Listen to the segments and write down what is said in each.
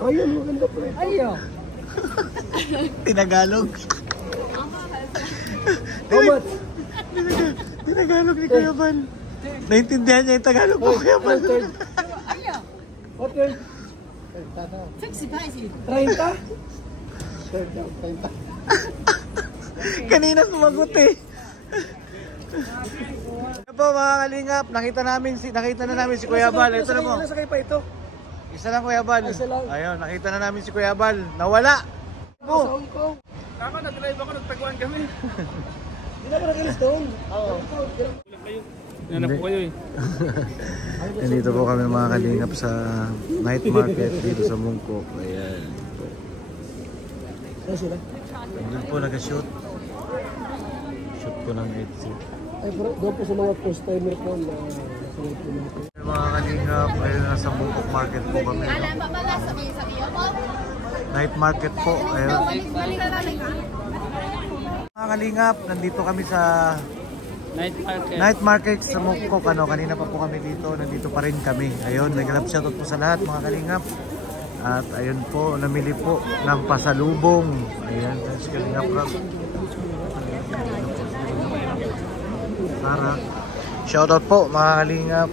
Ayun, maganda po. Ayun. Tinagalog. How much? Tinagalog ni Kuya Bal. Naintindihan niya yung Tagalog ko, Kuya Bal. Ayun. Okay. 60 30? 30. Kanina sumagot eh. Ano po mga kalingap, nakita na namin si Kuya Bal. Ito na po. Nasakay pa ito. Isa lang Kuya Bal. Isa lang. Ayun, nakita na namin si Kuya Bal. Nawala. Sa Hong Kong. Ako, nag-drive ako, nagtaguan kami. Hindi na ba nakalis doon? Oo. Nanap po kayo eh. Nandito po kami mga kalingap sa night market dito sa Mungkok. Ayan po. Saan sila? Doon po nag-shoot. Shoot ko ng Etsy. Ay, doon po sa mga first timer po na nasunod po natin. Mga kalingap, ayun nasa Mungkok market po kami. No? Night market po. Ayun. Mga kalingap, nandito kami sa night market sa Mungkok. Kanina pa po kami dito. Nandito pa rin kami. Ayun, nag-love shoutout po sa lahat mga kalingap. At ayun po, namili po ng pasalubong. Ayan, sa kalingap rock. Para shoutout po mga kalingap.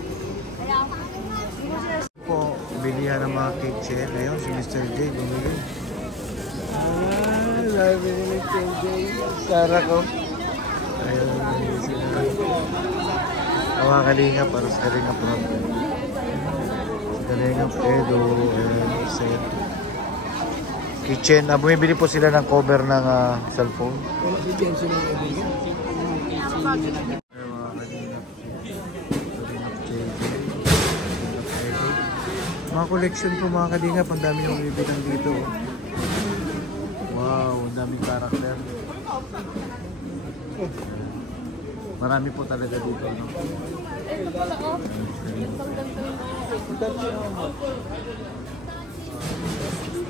Po, bilihan ng mga kitchen. Ayun, si Mr. J bumili. Sabi ni Mr. J. Sara ko. Ayun, mga kalingap, para sa kalingap lang. Kalingap, Edo, set. Kitchen. Bumibili po sila ng cover ng cellphone. Wala si Jensen ng kaibigan. Mga collection po mga kalingap, ang dami yung bibilang dito. Wow, ang daming karakter. Marami po talaga dito. No?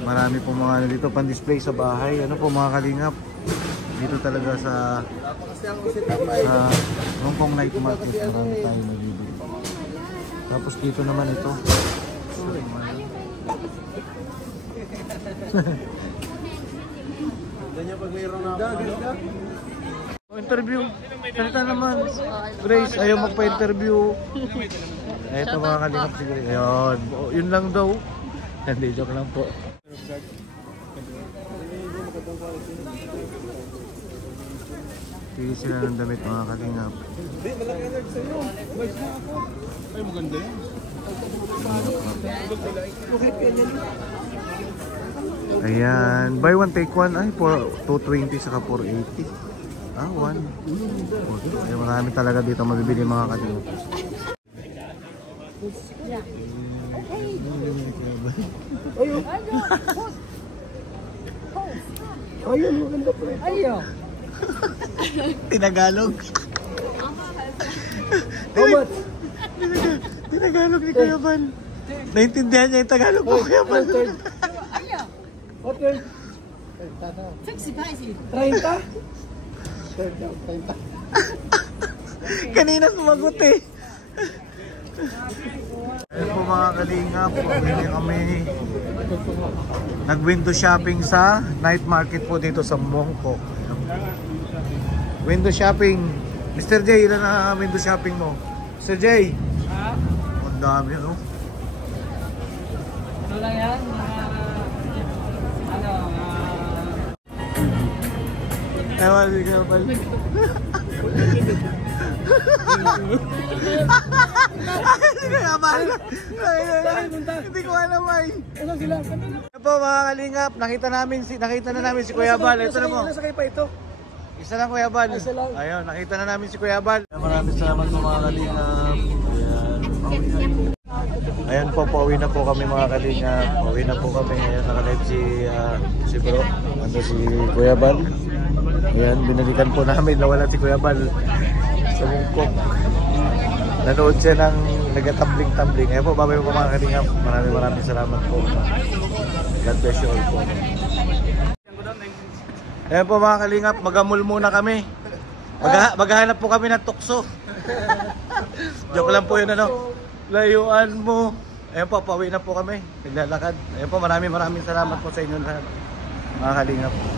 Marami po mga dito pan-display sa bahay. Ano po mga kalingap? Dito talaga sa Hong Kong night market. Marami tayo nabibili. Tapos dito naman ito. Interview. Salita naman. Grace, ayaw magpa-interview. Ito mga kalingap si Grace. Ayun. Yun lang daw. Hindi, joke lang po. Pili sila ng damit mga kalingap. Hindi, malaki sa'yo. Mas na ako. Ay, maganda yan. Ayan. Buy one, take one. Ay, 220 saka 480. Ah, 1. Ay, marami talaga dito mabibili mga kalingap. Ayun. Ayun, maganda po. Ayun. Tinagalog. How much? Tinagalog ni Kuya Bal. Naintindihan niya yung Tagalog ko, Kuya Bal. Ayun. Okay. 60 30? 30. Kanina sumagot eh. Ayun po mga kalingap, kami nag-window shopping sa night market po dito sa Mungkok. Window shopping. Mr. J, ilan na window shopping mo? Mr. J? Ha? Ang dami ano? Ano lang yan? Ewan, hindi ka pala. Hindi ko alam ay. Ano sila? Ano po mga kalingap, nakita na namin si Kuya Bal. Ito na po. Nasakay pa ito. Isa lang Kuya Bal. Isa lang. Ayun, nakita na namin si Kuya Bal. Maraming salamat po mga kalingap. Ayan po, pauwi na po kami mga kalingap. Pauwi na po kami. Ayan, nakalive si bro. Ando si Kuya Bal. Ayan, binalikan po namin. Nawala si Kuya Bal sa Mungkok. Nanood siya ng nagatumbling-tumbling. Ayan po, babay po mga kalingap. Maraming salamat po. God bless you all po. Ayan po mga kalingap, magamul muna kami. Maghahanap po kami ng tukso. Joke lang po yun ano. Layuan mo Ayun po, pauwi na po kami. Naglalakad. Ayun po, maraming salamat po sa inyo lahat. Mga kalingap.